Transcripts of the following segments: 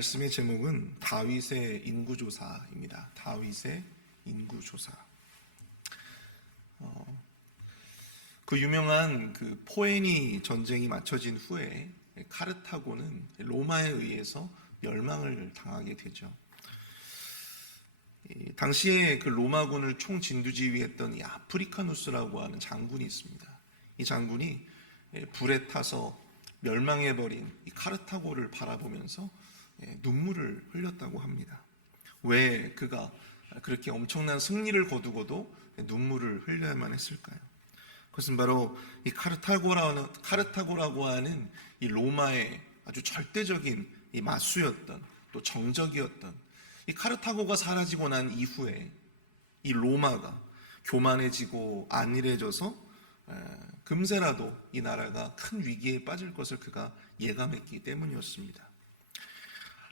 말씀의 제목은 다윗의 인구조사입니다. 다윗의 인구조사. 그 유명한 그 포에니 전쟁이 마쳐진 후에 카르타고는 로마에 의해서 멸망을 당하게 되죠. 당시에 그 로마군을 총진두지휘했던 이 아프리카누스라고 하는 장군이 있습니다. 이 장군이 불에 타서 멸망해버린 이 카르타고를 바라보면서 눈물을 흘렸다고 합니다. 왜 그가 그렇게 엄청난 승리를 거두고도 눈물을 흘려야만 했을까요? 그것은 바로 이 카르타고라고 하는 이 로마의 아주 절대적인 이 마수였던, 또 정적이었던 이 카르타고가 사라지고 난 이후에 이 로마가 교만해지고 안일해져서 금세라도 이 나라가 큰 위기에 빠질 것을 그가 예감했기 때문이었습니다.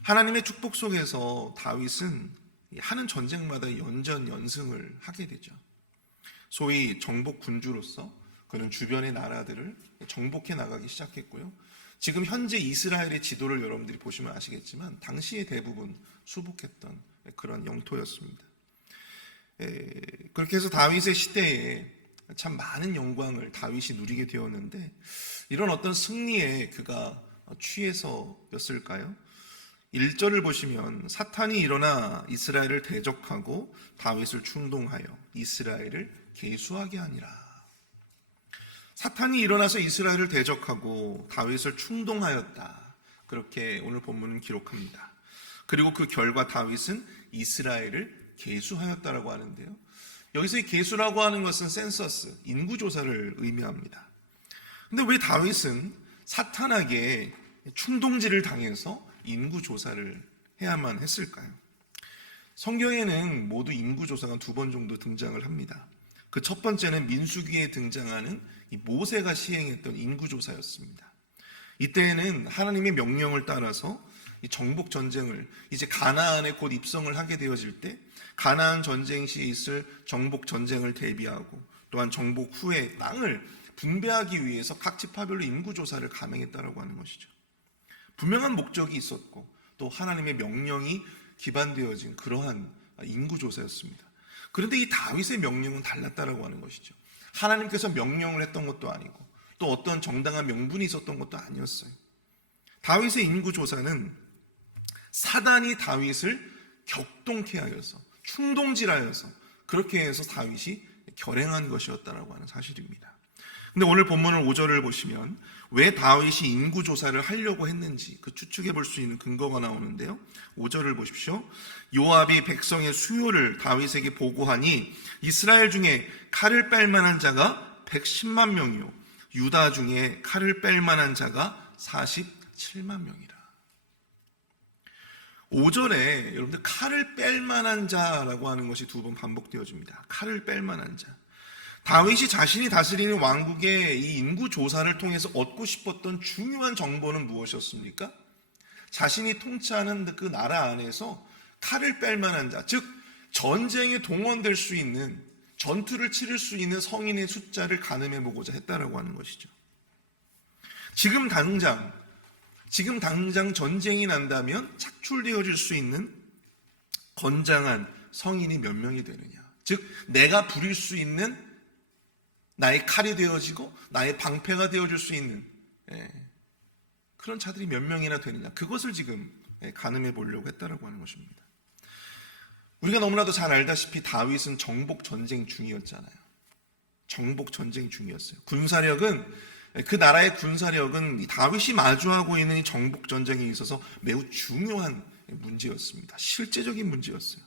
하나님의 축복 속에서 다윗은 하는 전쟁마다 연전연승을 하게 되죠. 소위 정복 군주로서 그는 주변의 나라들을 정복해 나가기 시작했고요. 지금 현재 이스라엘의 지도를 여러분들이 보시면 아시겠지만 당시에 대부분 수복했던 그런 영토였습니다. 그렇게 해서 다윗의 시대에 참 많은 영광을 다윗이 누리게 되었는데, 이런 어떤 승리에 그가 취해서였을까요? 1절을 보시면 사탄이 일어나 이스라엘을 대적하고 다윗을 충동하여 이스라엘을 계수하게 하니라. 사탄이 일어나서 이스라엘을 대적하고 다윗을 충동하였다. 그렇게 오늘 본문은 기록합니다. 그리고 그 결과 다윗은 이스라엘을 계수하였다라고 하는데요. 여기서 이 계수라고 하는 것은 센서스, 인구조사를 의미합니다. 근데 왜 다윗은 사탄에게 충동질을 당해서 인구조사를 해야만 했을까요? 성경에는 모두 인구조사가 2번 정도 등장을 합니다. 그 첫 번째는 민수기에 등장하는 이 모세가 시행했던 인구조사였습니다. 이때에는 하나님의 명령을 따라서 이 정복 전쟁을, 이제 가나안에 곧 입성을 하게 되어질 때 가나안 전쟁 시에 있을 정복 전쟁을 대비하고, 또한 정복 후에 땅을 분배하기 위해서 각 지파별로 인구조사를 감행했다라고 하는 것이죠. 분명한 목적이 있었고 또 하나님의 명령이 기반되어진 그러한 인구조사였습니다. 그런데 이 다윗의 명령은 달랐다라고 하는 것이죠. 하나님께서 명령을 했던 것도 아니고 또 어떤 정당한 명분이 있었던 것도 아니었어요. 다윗의 인구조사는 사단이 다윗을 격동케 하여서, 충동질하여서 그렇게 해서 다윗이 결행한 것이었다라고 하는 사실입니다. 근데 오늘 본문을 5절을 보시면 왜 다윗이 인구조사를 하려고 했는지 그 추측해 볼 수 있는 근거가 나오는데요. 5절을 보십시오. 요압이 백성의 수요를 다윗에게 보고하니 이스라엘 중에 칼을 뺄 만한 자가 110만 명이요 유다 중에 칼을 뺄 만한 자가 47만 명이라. 5절에 여러분들 칼을 뺄 만한 자라고 하는 것이 2번 반복되어집니다. 칼을 뺄 만한 자. 다윗이 자신이 다스리는 왕국의 이 인구조사를 통해서 얻고 싶었던 중요한 정보는 무엇이었습니까? 자신이 통치하는 그 나라 안에서 칼을 뺄 만한 자, 즉 전쟁에 동원될 수 있는, 전투를 치를 수 있는 성인의 숫자를 가늠해 보고자 했다라고 하는 것이죠. 지금 당장 전쟁이 난다면 착출되어질 수 있는 건장한 성인이 몇 명이 되느냐, 즉 내가 부릴 수 있는, 나의 칼이 되어지고 나의 방패가 되어줄 수 있는 그런 자들이 몇 명이나 되느냐, 그것을 지금 가늠해 보려고 했다라고 하는 것입니다. 우리가 너무나도 잘 알다시피 다윗은 정복 전쟁 중이었잖아요. 정복 전쟁 중이었어요. 그 나라의 군사력은 다윗이 마주하고 있는 이 정복 전쟁에 있어서 매우 중요한 문제였습니다. 실제적인 문제였어요.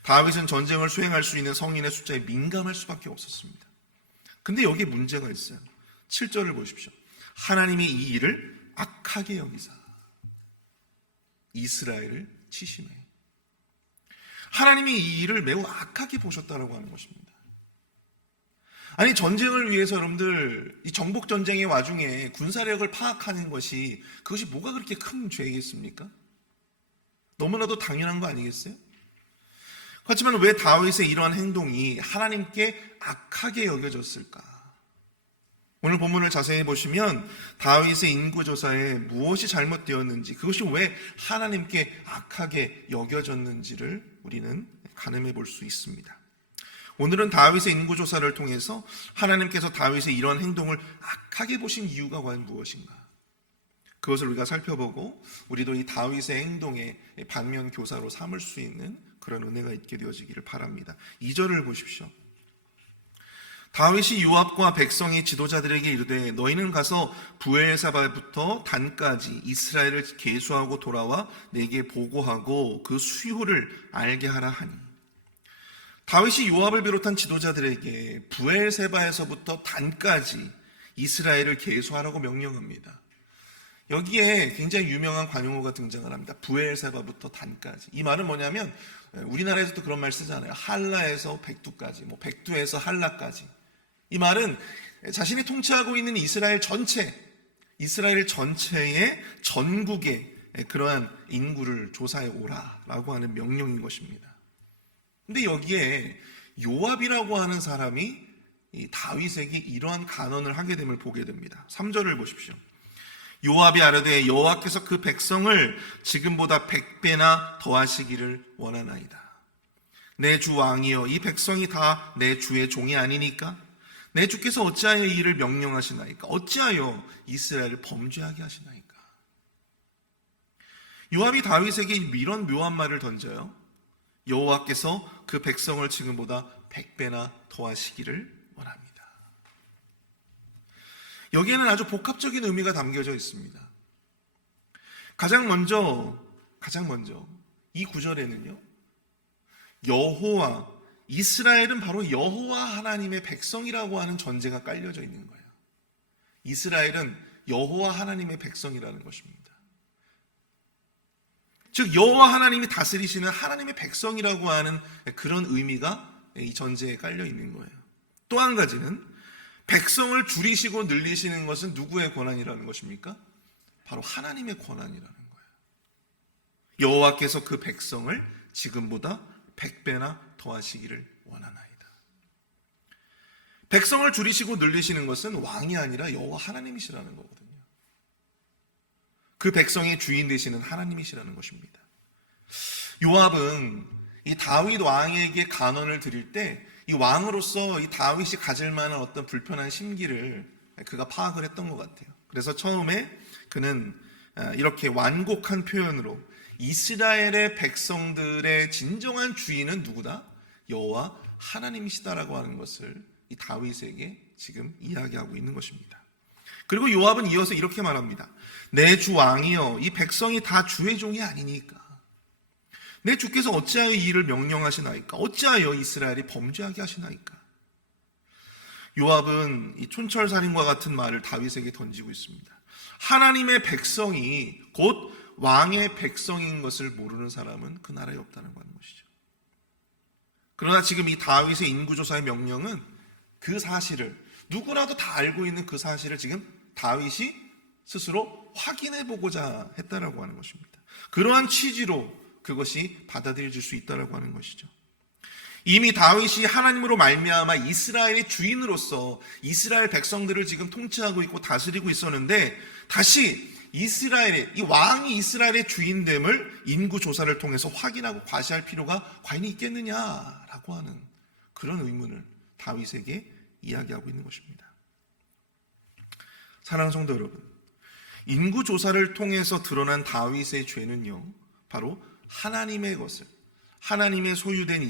다윗은 전쟁을 수행할 수 있는 성인의 숫자에 민감할 수밖에 없었습니다. 근데 여기에 문제가 있어요. 7절을 보십시오. 하나님이 이 일을 악하게 여기사 이스라엘을 치심해. 하나님이 이 일을 매우 악하게 보셨다라고 하는 것입니다. 아니, 전쟁을 위해서 여러분들 이 정복 전쟁의 와중에 군사력을 파악하는 것이, 그것이 뭐가 그렇게 큰 죄겠습니까? 너무나도 당연한 거 아니겠어요? 그렇지만 왜 다윗의 이러한 행동이 하나님께 악하게 여겨졌을까? 오늘 본문을 자세히 보시면 다윗의 인구조사에 무엇이 잘못되었는지, 그것이 왜 하나님께 악하게 여겨졌는지를 우리는 가늠해 볼 수 있습니다. 오늘은 다윗의 인구조사를 통해서 하나님께서 다윗의 이러한 행동을 악하게 보신 이유가 과연 무엇인가, 그것을 우리가 살펴보고 우리도 이 다윗의 행동에 반면 교사로 삼을 수 있는 그런 은혜가 있게 되어지기를 바랍니다. 2절을 보십시오. 다윗이 요압과 백성의 지도자들에게 이르되 너희는 가서 브엘사바부터 단까지 이스라엘을 계수하고 돌아와 내게 보고하고 그 수요를 알게 하라 하니, 다윗이 요압을 비롯한 지도자들에게 브엘세바에서부터 단까지 이스라엘을 계수하라고 명령합니다. 여기에 굉장히 유명한 관용어가 등장을 합니다. 브엘세바부터 단까지. 이 말은 뭐냐면 우리나라에서도 그런 말 쓰잖아요. 한라에서 백두까지, 백두에서 한라까지. 이 말은 자신이 통치하고 있는 이스라엘 전체의 전국의 그러한 인구를 조사해 오라라고 하는 명령인 것입니다. 근데 여기에 요압이라고 하는 사람이 이 다윗에게 이러한 간언을 하게 됨을 보게 됩니다. 3절을 보십시오. 요압이 아뢰되 여호와께서 그 백성을 지금보다 100배나 더하시기를 원하나이다. 내 주 왕이여, 이 백성이 다 내 주의 종이 아니니까? 내 주께서 어찌하여 이 일을 명령하시나이까? 어찌하여 이스라엘을 범죄하게 하시나이까? 요압이 다윗에게 이런 묘한 말을 던져요. 여호와께서 그 백성을 지금보다 100배나 더하시기를 원합니다. 여기에는 아주 복합적인 의미가 담겨져 있습니다. 가장 먼저 이 구절에는요, 여호와, 이스라엘은 바로 여호와 하나님의 백성이라고 하는 전제가 깔려져 있는 거예요. 이스라엘은 여호와 하나님의 백성이라는 것입니다. 즉 여호와 하나님이 다스리시는 하나님의 백성이라고 하는 그런 의미가 이 전제에 깔려 있는 거예요. 또 한 가지는 백성을 줄이시고 늘리시는 것은 누구의 권한이라는 것입니까? 바로 하나님의 권한이라는 거예요. 여호와께서 그 백성을 지금보다 100배나 더하시기를 원하나이다. 백성을 줄이시고 늘리시는 것은 왕이 아니라 여호와 하나님이시라는 거거든요. 그 백성의 주인 되시는 하나님이시라는 것입니다. 요압은 이 다윗 왕에게 간언을 드릴 때 이 왕으로서 이 다윗이 가질 만한 어떤 불편한 심기를 그가 파악을 했던 것 같아요. 그래서 처음에 그는 이렇게 완곡한 표현으로 이스라엘의 백성들의 진정한 주인은 누구다? 여호와 하나님이시다라고 하는 것을 이 다윗에게 지금 이야기하고 있는 것입니다. 그리고 요압은 이어서 이렇게 말합니다. 내 주 왕이여, 이 백성이 다 주의 종이 아니니까 내 주께서 어찌하여 이 일을 명령하시나이까? 어찌하여 이스라엘이 범죄하게 하시나이까? 요압은 이 촌철살인과 같은 말을 다윗에게 던지고 있습니다. 하나님의 백성이 곧 왕의 백성인 것을 모르는 사람은 그 나라에 없다는 것이죠. 그러나 지금 이 다윗의 인구조사의 명령은 그 사실을, 누구라도 다 알고 있는 그 사실을 지금 다윗이 스스로 확인해 보고자 했다라고 하는 것입니다. 그러한 취지로 그것이 받아들여질 수 있다라고 하는 것이죠. 이미 다윗이 하나님으로 말미암아 이스라엘의 주인으로서 이스라엘 백성들을 지금 통치하고 있고 다스리고 있었는데, 다시 이스라엘의, 이 왕이 이스라엘의 주인됨을 인구조사를 통해서 확인하고 과시할 필요가 과연 있겠느냐라고 하는 그런 의문을 다윗에게 이야기하고 있는 것입니다. 사랑하는 성도 여러분, 인구조사를 통해서 드러난 다윗의 죄는요, 바로 하나님의 것을, 하나님의 소유된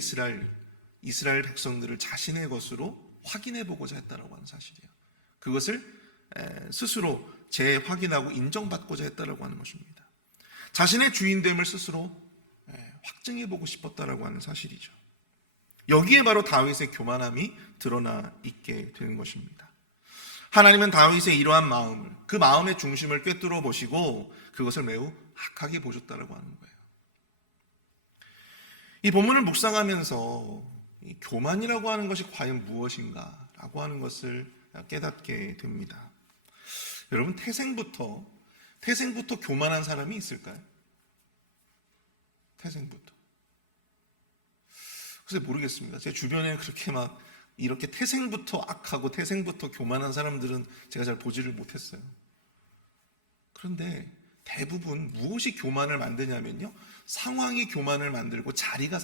이스라엘 백성들을 자신의 것으로 확인해 보고자 했다라고 하는 사실이에요. 그것을 스스로 재확인하고 인정받고자 했다라고 하는 것입니다. 자신의 주인됨을 스스로 확증해 보고 싶었다라고 하는 사실이죠. 여기에 바로 다윗의 교만함이 드러나 있게 되는 것입니다. 하나님은 다윗의 이러한 마음을, 그 마음의 중심을 꿰뚫어 보시고 그것을 매우 악하게 보셨다라고 하는 거예요. 이 본문을 묵상하면서 이 교만이라고 하는 것이 과연 무엇인가라고 하는 것을 깨닫게 됩니다. 여러분, 태생부터 교만한 사람이 있을까요? 태생부터. 글쎄 모르겠습니다. 제 주변에 그렇게 막 이렇게 태생부터 악하고 태생부터 교만한 사람들은 제가 잘 보지를 못했어요. 그런데 대부분 무엇이 교만을 만드냐면요, 상황이 교만을 만들고 자리가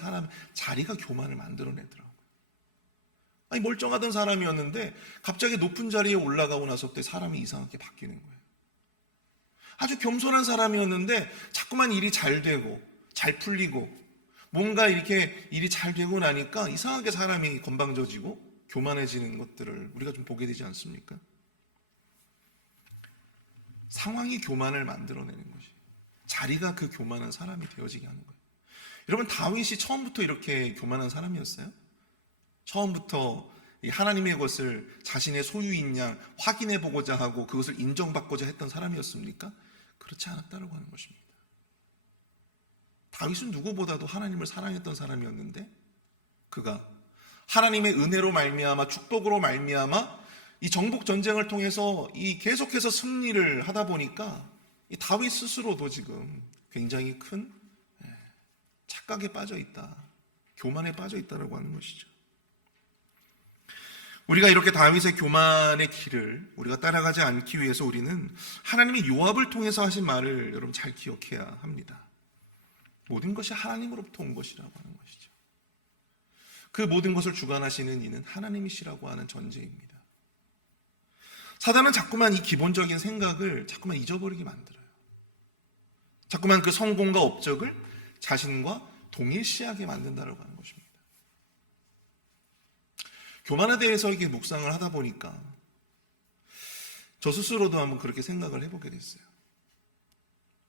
교만을 만들어내더라고요. 아니, 멀쩡하던 사람이었는데 갑자기 높은 자리에 올라가고 나서부터 사람이 이상하게 바뀌는 거예요. 아주 겸손한 사람이었는데 자꾸만 일이 잘 되고 잘 풀리고 뭔가 이렇게 일이 잘 되고 나니까 이상하게 사람이 건방져지고 교만해지는 것들을 우리가 좀 보게 되지 않습니까? 상황이 교만을 만들어내는 것이, 자리가 그 교만한 사람이 되어지게 하는 거예요. 여러분, 다윗이 처음부터 이렇게 교만한 사람이었어요? 처음부터 하나님의 것을 자신의 소유인 양 확인해 보고자 하고 그것을 인정받고자 했던 사람이었습니까? 그렇지 않았다고 하는 것입니다. 다윗은 누구보다도 하나님을 사랑했던 사람이었는데, 그가 하나님의 은혜로 말미암아, 축복으로 말미암아 이 정복 전쟁을 통해서 계속해서 승리를 하다 보니까 이 다윗 스스로도 지금 굉장히 큰 착각에 빠져 있다, 교만에 빠져 있다라고 하는 것이죠. 우리가 이렇게 다윗의 교만의 길을 우리가 따라가지 않기 위해서 우리는 하나님의 요압을 통해서 하신 말을 여러분 잘 기억해야 합니다. 모든 것이 하나님으로부터 온 것이라고 하는 것이죠. 그 모든 것을 주관하시는 이는 하나님이시라고 하는 전제입니다. 사단은 자꾸만 이 기본적인 생각을 자꾸만 잊어버리게 만들어요. 자꾸만 그 성공과 업적을 자신과 동일시하게 만든다고 하는 것입니다. 교만에 대해서 이렇게 묵상을 하다 보니까 저 스스로도 한번 그렇게 생각을 해보게 됐어요.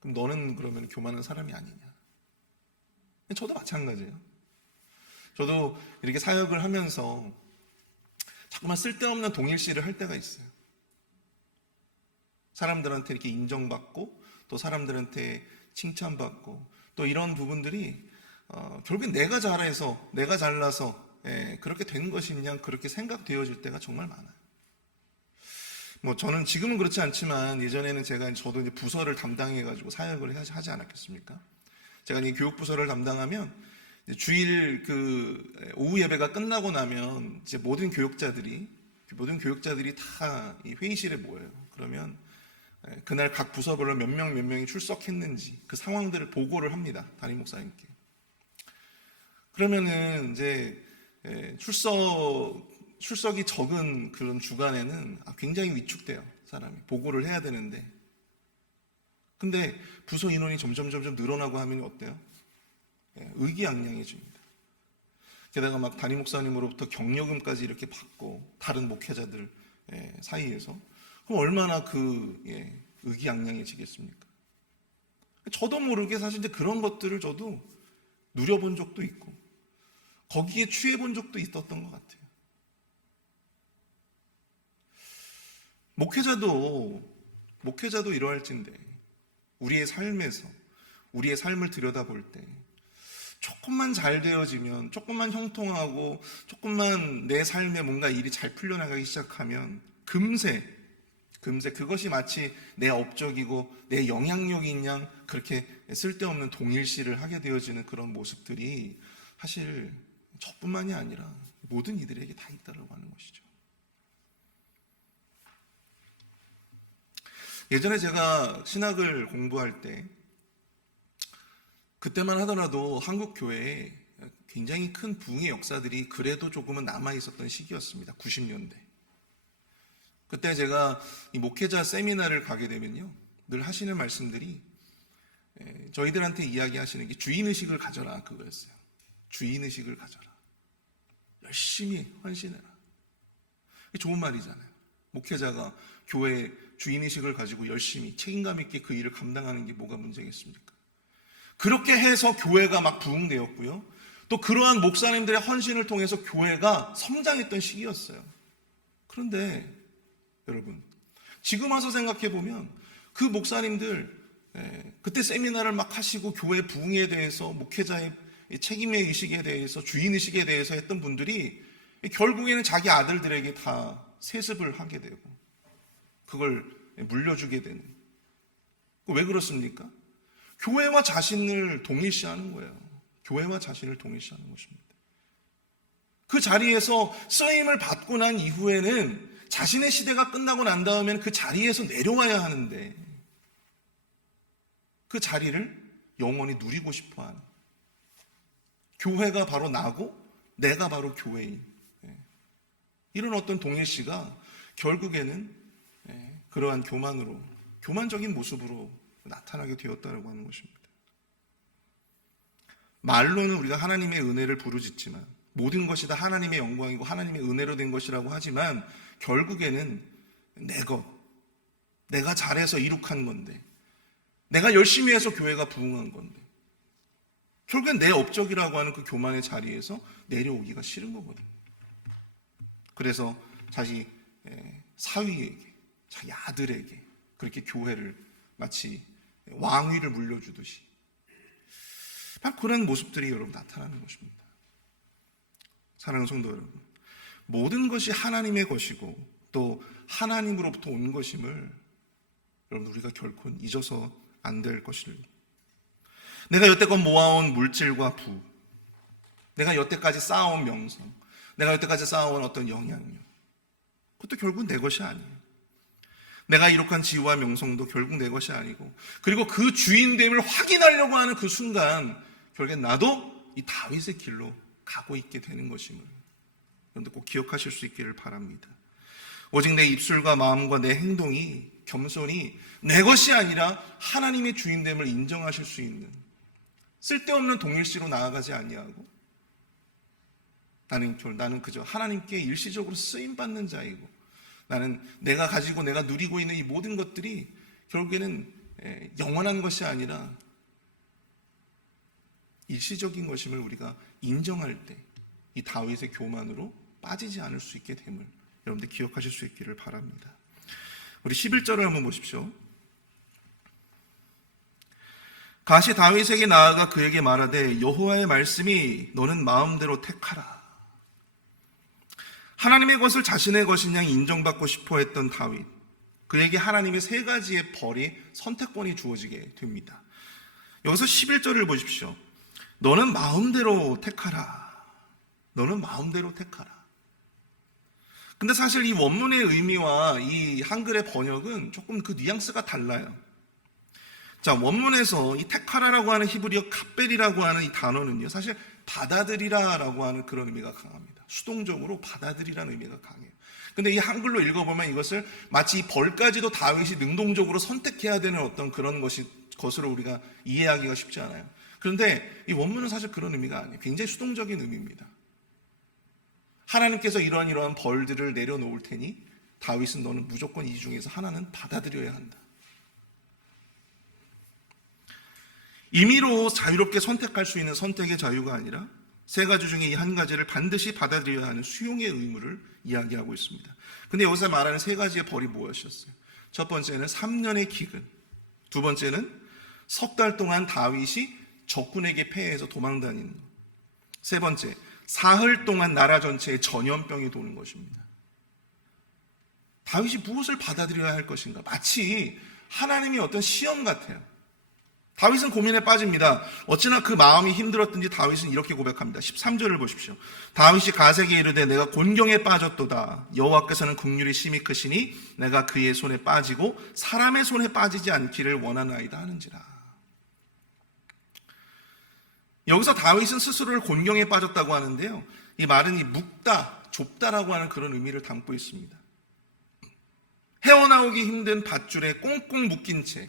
그럼 너는 그러면 교만한 사람이 아니냐? 저도 마찬가지예요. 저도 이렇게 사역을 하면서 자꾸만 쓸데없는 동일시를 할 때가 있어요. 사람들한테 이렇게 인정받고 또 사람들한테 칭찬받고 또 이런 부분들이 결국엔 내가 잘해서 내가 잘나서 그렇게 된 것이냐, 그렇게 생각되어질 때가 정말 많아요. 저는 지금은 그렇지 않지만 예전에는 저도 이제 부서를 담당해가지고 사역을 하지 않았겠습니까? 제가 이 교육부서를 담당하면 주일 오후 예배가 끝나고 나면 이제 모든 교육자들이 다 이 회의실에 모여요. 그러면 그날 각 부서별로 몇 명이 출석했는지 그 상황들을 보고를 합니다. 담임 목사님께. 그러면은 이제 출석이 적은 그런 주간에는 굉장히 위축돼요. 사람이 보고를 해야 되는데, 근데 부서 인원이 점점 늘어나고 하면 어때요? 의기양양해집니다. 게다가 막 담임 목사님으로부터 격려금까지 이렇게 받고 다른 목회자들 사이에서, 그럼 얼마나 의기양양해지겠습니까? 저도 모르게 사실 이제 그런 것들을 저도 누려본 적도 있고 거기에 취해본 적도 있었던 것 같아요. 목회자도 이러할진데 우리의 삶에서 우리의 삶을 들여다볼 때 조금만 잘 되어지면, 조금만 형통하고 조금만 내 삶에 뭔가 일이 잘 풀려나가기 시작하면 금세 그것이 마치 내 업적이고 내 영향력인 양 그렇게 쓸데없는 동일시를 하게 되어지는 그런 모습들이 사실 저뿐만이 아니라 모든 이들에게 다 있다고 하는 것이죠. 예전에 제가 신학을 공부할 때 그때만 하더라도 한국 교회에 굉장히 큰 부흥의 역사들이 그래도 조금은 남아있었던 시기였습니다. 90년대. 그때 제가 이 목회자 세미나를 가게 되면요, 늘 하시는 말씀들이 저희들한테 이야기하시는 게 주인의식을 가져라, 그거였어요. 주인의식을 가져라. 열심히 헌신해라. 이게 좋은 말이잖아요. 목회자가 교회에 주인의식을 가지고 열심히 책임감 있게 그 일을 감당하는 게 뭐가 문제겠습니까? 그렇게 해서 교회가 막 부흥되었고요. 또 그러한 목사님들의 헌신을 통해서 교회가 성장했던 시기였어요. 그런데 여러분, 지금 와서 생각해보면 그 목사님들 그때 세미나를 막 하시고 교회 부흥에 대해서, 목회자의 책임의 의식에 대해서, 주인의식에 대해서 했던 분들이 결국에는 자기 아들들에게 다 세습을 하게 되고 그걸 물려주게 되는. 왜 그렇습니까? 교회와 자신을 동일시하는 거예요. 교회와 자신을 동일시하는 것입니다. 그 자리에서 쓰임을 받고 난 이후에는 자신의 시대가 끝나고 난 다음에는 그 자리에서 내려와야 하는데 그 자리를 영원히 누리고 싶어하는, 교회가 바로 나고 내가 바로 교회인, 이런 어떤 동일시가 결국에는 그러한 교만적인 모습으로 나타나게 되었다고 하는 것입니다. 말로는 우리가 하나님의 은혜를 부르짖지만, 모든 것이 다 하나님의 영광이고 하나님의 은혜로 된 것이라고 하지만 결국에는 내가 잘해서 이룩한 건데, 내가 열심히 해서 교회가 부흥한 건데, 결국엔 내 업적이라고 하는 그 교만의 자리에서 내려오기가 싫은 거거든요. 그래서 자기 사위에게, 자기 아들에게 그렇게 교회를 마치 왕위를 물려주듯이 막 그런 모습들이 여러분 나타나는 것입니다. 사랑하는 성도 여러분, 모든 것이 하나님의 것이고 또 하나님으로부터 온 것임을 여러분 우리가 결코 잊어서 안 될 것을, 내가 여태껏 모아온 물질과 부, 내가 여태까지 쌓아온 명성, 내가 여태까지 쌓아온 어떤 영향력, 그것도 결국 내 것이 아니에요. 내가 이룩한 지위와 명성도 결국 내 것이 아니고, 그리고 그 주인됨을 확인하려고 하는 그 순간 결국엔 나도 이 다윗의 길로 가고 있게 되는 것임을 여러분들 꼭 기억하실 수 있기를 바랍니다. 오직 내 입술과 마음과 내 행동이 겸손히 내 것이 아니라 하나님의 주인됨을 인정하실 수 있는, 쓸데없는 동일시로 나아가지 아니하고 나는 그저 하나님께 일시적으로 쓰임받는 자이고, 나는 내가 가지고 내가 누리고 있는 이 모든 것들이 결국에는 영원한 것이 아니라 일시적인 것임을 우리가 인정할 때 이 다윗의 교만으로 빠지지 않을 수 있게 됨을 여러분들 기억하실 수 있기를 바랍니다. 우리 11절을 한번 보십시오. 가시 다윗에게 나아가 그에게 말하되 여호와의 말씀이 너는 마음대로 택하라. 하나님의 것을 자신의 것인 양 인정받고 싶어 했던 다윗, 그에게 하나님의 세 가지의 벌이, 선택권이 주어지게 됩니다. 여기서 11절을 보십시오. 너는 마음대로 택하라. 너는 마음대로 택하라. 근데 사실 이 원문의 의미와 이 한글의 번역은 조금 그 뉘앙스가 달라요. 자, 원문에서 이 택하라라고 하는 히브리어 갑벨이라고 하는 이 단어는요, 사실 받아들이라라고 하는 그런 의미가 강합니다. 수동적으로 받아들이라는 의미가 강해요. 근데 이 한글로 읽어보면 이것을 마치 이 벌까지도 다윗이 능동적으로 선택해야 되는 어떤 그런 것으로 우리가 이해하기가 쉽지 않아요. 그런데 이 원문은 사실 그런 의미가 아니에요. 굉장히 수동적인 의미입니다. 하나님께서 이러한 벌들을 내려놓을 테니 다윗은 너는 무조건 이 중에서 하나는 받아들여야 한다. 임의로 자유롭게 선택할 수 있는 선택의 자유가 아니라 세 가지 중에 이 한 가지를 반드시 받아들여야 하는 수용의 의무를 이야기하고 있습니다. 근데 여기서 말하는 세 가지의 벌이 무엇이었어요? 첫 번째는 3년의 기근, 두 번째는 석 달 동안 다윗이 적군에게 패해서 도망다니는 것, 세 번째, 사흘 동안 나라 전체에 전염병이 도는 것입니다. 다윗이 무엇을 받아들여야 할 것인가? 마치 하나님이 어떤 시험 같아요. 다윗은 고민에 빠집니다. 어찌나 그 마음이 힘들었든지 다윗은 이렇게 고백합니다. 13절을 보십시오. 다윗이 가세게 이르되 내가 곤경에 빠졌도다. 여호와께서는 긍휼이 심히 크시니 내가 그의 손에 빠지고 사람의 손에 빠지지 않기를 원하나이다 하는지라. 여기서 다윗은 스스로를 곤경에 빠졌다고 하는데요, 이 말은 이 묵다, 좁다라고 하는 그런 의미를 담고 있습니다. 헤어나오기 힘든 밧줄에 꽁꽁 묶인 채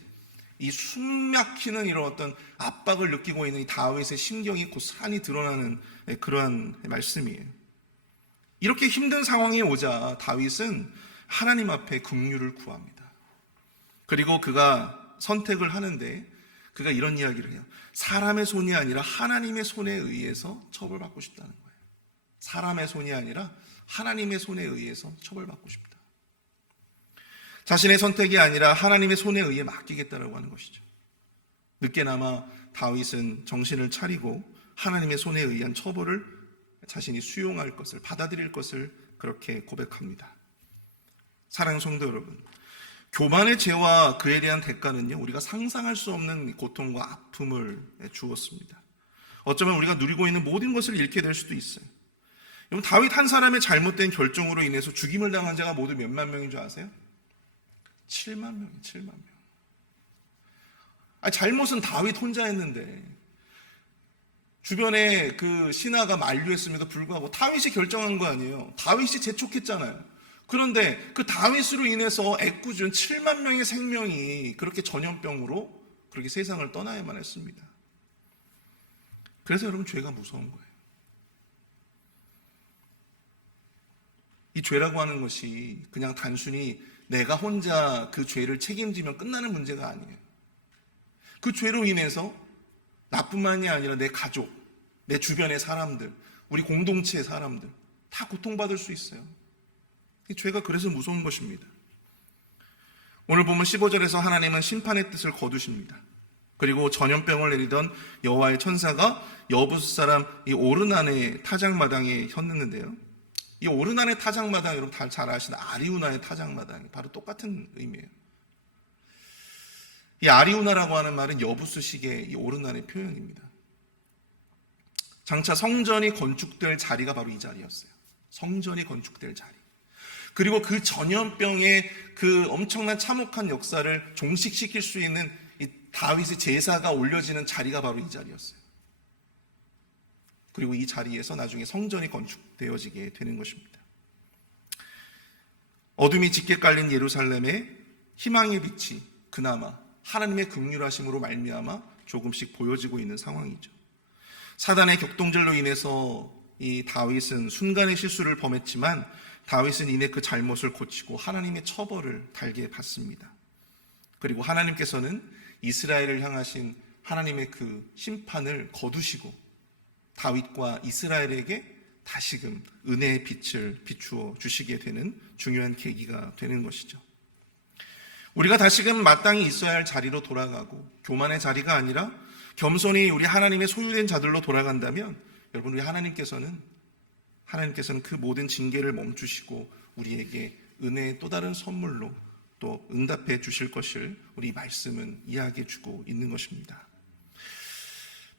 이 숨막히는 이런 어떤 압박을 느끼고 있는 이 다윗의 심경이 고스란히 드러나는 그러한 말씀이에요. 이렇게 힘든 상황에 오자 다윗은 하나님 앞에 긍휼을 구합니다. 그리고 그가 선택을 하는데 그가 이런 이야기를 해요. 사람의 손이 아니라 하나님의 손에 의해서 처벌받고 싶다는 거예요. 사람의 손이 아니라 하나님의 손에 의해서 처벌받고 싶다. 자신의 선택이 아니라 하나님의 손에 의해 맡기겠다라고 하는 것이죠. 늦게나마 다윗은 정신을 차리고 하나님의 손에 의한 처벌을 자신이 수용할 것을, 받아들일 것을 그렇게 고백합니다. 사랑하는 성도 여러분, 교만의 죄와 그에 대한 대가는요, 우리가 상상할 수 없는 고통과 아픔을 주었습니다. 어쩌면 우리가 누리고 있는 모든 것을 잃게 될 수도 있어요. 여러분, 다윗 한 사람의 잘못된 결정으로 인해서 죽임을 당한 자가 모두 몇만 명인 줄 아세요? 7만 명이에요. 7만 명. 잘못은 다윗 혼자 했는데 주변에 그 신하가 만류했음에도 불구하고 다윗이 결정한 거 아니에요. 다윗이 재촉했잖아요. 그런데 그 다윗으로 인해서 애꿎은 7만 명의 생명이 그렇게 전염병으로 그렇게 세상을 떠나야만 했습니다. 그래서 여러분, 죄가 무서운 거예요. 이 죄라고 하는 것이 그냥 단순히 내가 혼자 그 죄를 책임지면 끝나는 문제가 아니에요. 그 죄로 인해서 나뿐만이 아니라 내 가족, 내 주변의 사람들, 우리 공동체의 사람들 다 고통받을 수 있어요. 이 죄가 그래서 무서운 것입니다. 오늘 보면 15절에서 하나님은 심판의 뜻을 거두십니다. 그리고 전염병을 내리던 여호와의 천사가 여부스 사람 이 오르난의 타작마당에 혔는데요. 이 오르난의 타작마당, 여러분 다 잘 아시는 아리우나의 타작마당이 바로 똑같은 의미예요. 이 아리우나라고 하는 말은 여부스식의 이 오르난의 표현입니다. 장차 성전이 건축될 자리가 바로 이 자리였어요. 성전이 건축될 자리. 그리고 그 전염병의 그 엄청난 참혹한 역사를 종식시킬 수 있는 이 다윗의 제사가 올려지는 자리가 바로 이 자리였어요. 그리고 이 자리에서 나중에 성전이 건축되어지게 되는 것입니다. 어둠이 짙게 깔린 예루살렘에 희망의 빛이 그나마 하나님의 긍휼하심으로 말미암아 조금씩 보여지고 있는 상황이죠. 사단의 격동절로 인해서 이 다윗은 순간의 실수를 범했지만 다윗은 이내 그 잘못을 고치고 하나님의 처벌을 달게 받습니다. 그리고 하나님께서는 이스라엘을 향하신 하나님의 그 심판을 거두시고 다윗과 이스라엘에게 다시금 은혜의 빛을 비추어 주시게 되는 중요한 계기가 되는 것이죠. 우리가 다시금 마땅히 있어야 할 자리로 돌아가고 교만의 자리가 아니라 겸손히 우리 하나님의 소유된 자들로 돌아간다면 여러분, 우리 하나님께서는 그 모든 징계를 멈추시고 우리에게 은혜의 또 다른 선물로 또 응답해 주실 것을 우리 말씀은 이야기해 주고 있는 것입니다.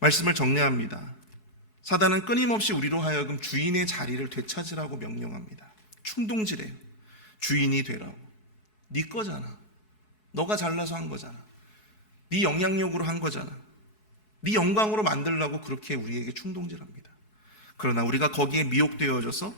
말씀을 정리합니다. 사단은 끊임없이 우리로 하여금 주인의 자리를 되찾으라고 명령합니다. 충동질해요. 주인이 되라고. 네 거잖아. 너가 잘나서 한 거잖아. 네 영향력으로 한 거잖아. 네 영광으로 만들려고 그렇게 우리에게 충동질합니다. 그러나 우리가 거기에 미혹되어져서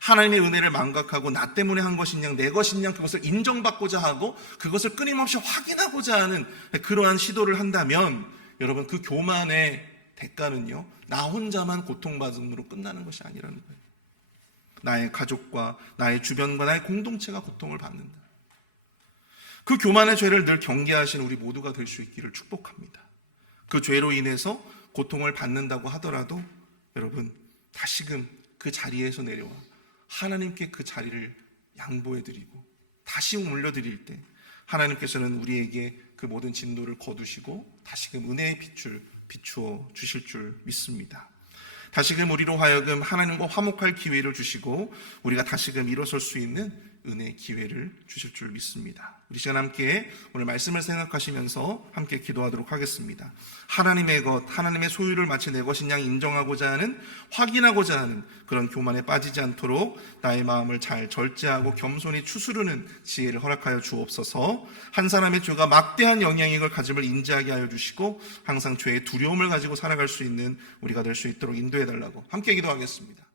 하나님의 은혜를 망각하고 나 때문에 한 것이냐 내 것이냐 그것을 인정받고자 하고 그것을 끊임없이 확인하고자 하는 그러한 시도를 한다면 여러분, 그 교만의 대가는요, 나 혼자만 고통받음으로 끝나는 것이 아니라는 거예요. 나의 가족과 나의 주변과 나의 공동체가 고통을 받는다. 그 교만의 죄를 늘 경계하시는 우리 모두가 될 수 있기를 축복합니다. 그 죄로 인해서 고통을 받는다고 하더라도 여러분, 다시금 그 자리에서 내려와 하나님께 그 자리를 양보해드리고 다시 올려드릴 때 하나님께서는 우리에게 그 모든 진노를 거두시고 다시금 은혜의 빛을 비추어 주실 줄 믿습니다. 다시금 우리로 하여금 하나님과 화목할 기회를 주시고 우리가 다시금 일어설 수 있는 은혜의 기회를 주실 줄 믿습니다. 우리 시간 함께 오늘 말씀을 생각하시면서 함께 기도하도록 하겠습니다. 하나님의 것, 하나님의 소유를 마치 내 것인 양 인정하고자 하는, 확인하고자 하는 그런 교만에 빠지지 않도록 나의 마음을 잘 절제하고 겸손히 추스르는 지혜를 허락하여 주옵소서. 한 사람의 죄가 막대한 영향력을 가짐을 인지하게 하여 주시고 항상 죄의 두려움을 가지고 살아갈 수 있는 우리가 될 수 있도록 인도해 달라고 함께 기도하겠습니다.